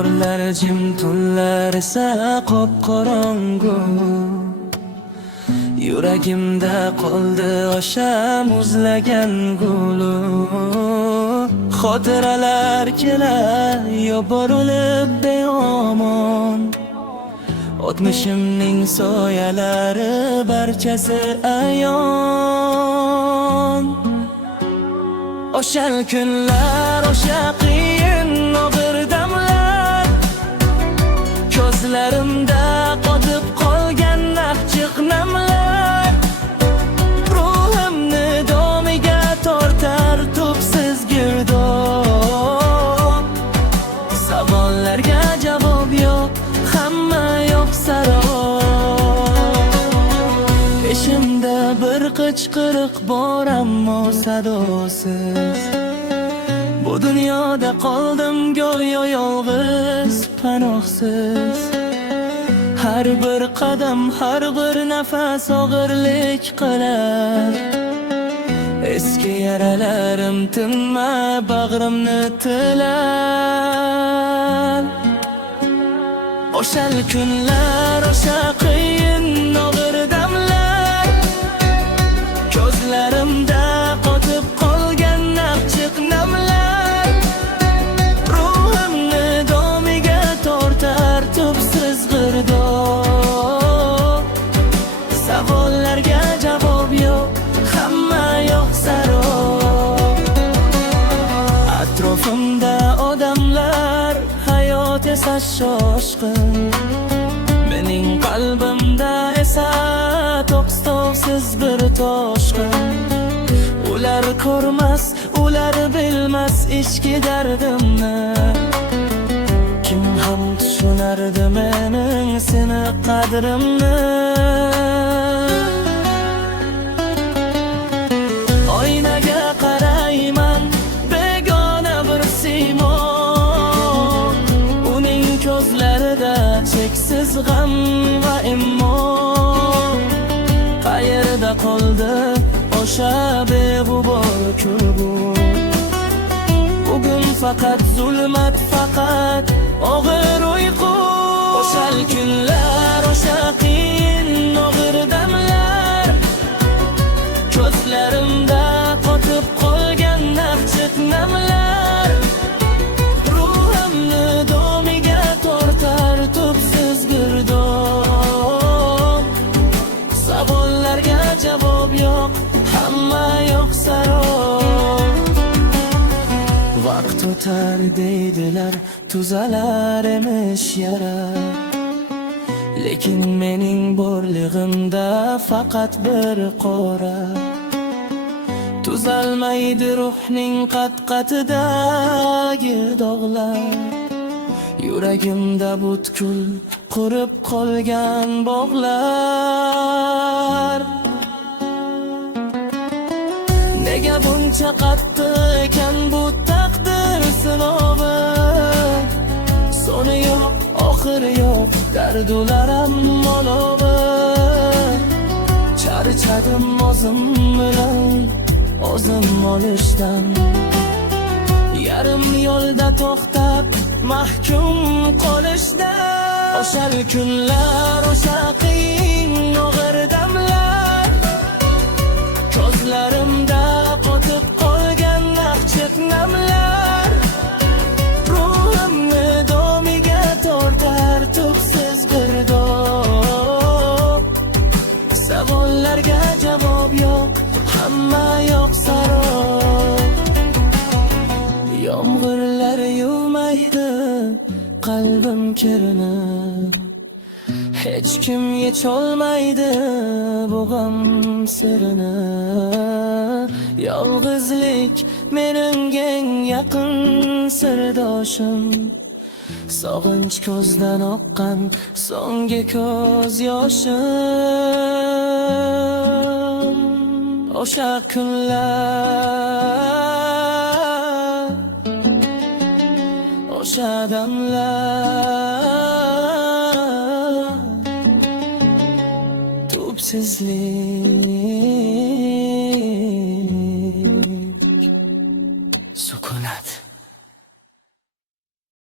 bahorlar jim, tunlar esa qop-qorong'u. Yuragimda qoldi o'sha muzlagan gulu. Xotiralar kelar yuborilib beomon. O'tmishimning soyalari barchasi ayon. O'sha kunlar, o'sha qiyin og'ir damlar, ko'zlarimda qotib qolgan achchiq namlar, ruhimni domiga tortar tubsiz girdon. Savollarga javob yo'q, hamma yo'q sarob. Esimda bir qichqiriq bor ammo sadosiz. Bu dunyoda qoldim go'yo yolg'iz, panohsiz. Har bir qadam, har bir nafas og'irlik qilar. Eski yaralarim tinmay bag'rimni tilar. O'sha kunlar, o'sha qiyin og'ir damlar, ko'zlarimda qotib qolgan achchiq namlar, ruhimni domiga tortar tubsiz girdon. Savollarga javob yo'q, hamma yo'q sarob. Atrofimda odamlar, hayot esa shoshqin. Mening qalbimda esa to'xtovsiz bir toshqin. Ular ko'rmas, ular bilmas ichki dardimni. Kim ham tushunardi mening seni qadrimni? Oynaga qarayman, begona bir simon. Uning ko'zlarida cheksiz g'am va immo. Qayerda qoldi o'sha beg'ubor kulgu? Bugun faqat zulmat, faqat og'ir uyqu. O'sha kunlar, o'sha qiyin og'ir damlar, ko'zlarimda qotib qolgan achchiq namlar, ruhimni domiga tortar tubsiz girdon. Savollarga javob yo'q, hamma yo'q sarob. Vaqt o'tar deydilar, tuzalar emish yara. Lekin mening borlig'imda faqat bir qora. Tuzalmaydi ruhning qat-qatidagi dog'lar. Yuragimda butkul qurib qolgan bog'lar. Nega buncha qattiq ekan bu taqdir sinovi? Soni yo'q, oxiri yo'q, dardular molovi. Charchadim o'zim bilan o'zim olishdan. Yarim yo'lda to'xtab mahkum qolishdan. O'sha kunlar, o'sha qiyin og'ir damlar, ko'zlarimda qotib qolgan achchiq namlar, ruhimni domiga tortar tubsiz girdon. Savollarga javob yo'q, hamma yo'q sarob. Yomg'irlar yuvmaydi qalbim kirini, hech kim yecholmaydi bu g'am sirini. Yolg'izlik mening eng yaqin sirdoshim. Sog'inch ko'zdan oqqan so'nggi ko'z yoshim. O'sha kunlar, o'sha damlar, tubsizlik, sukunat.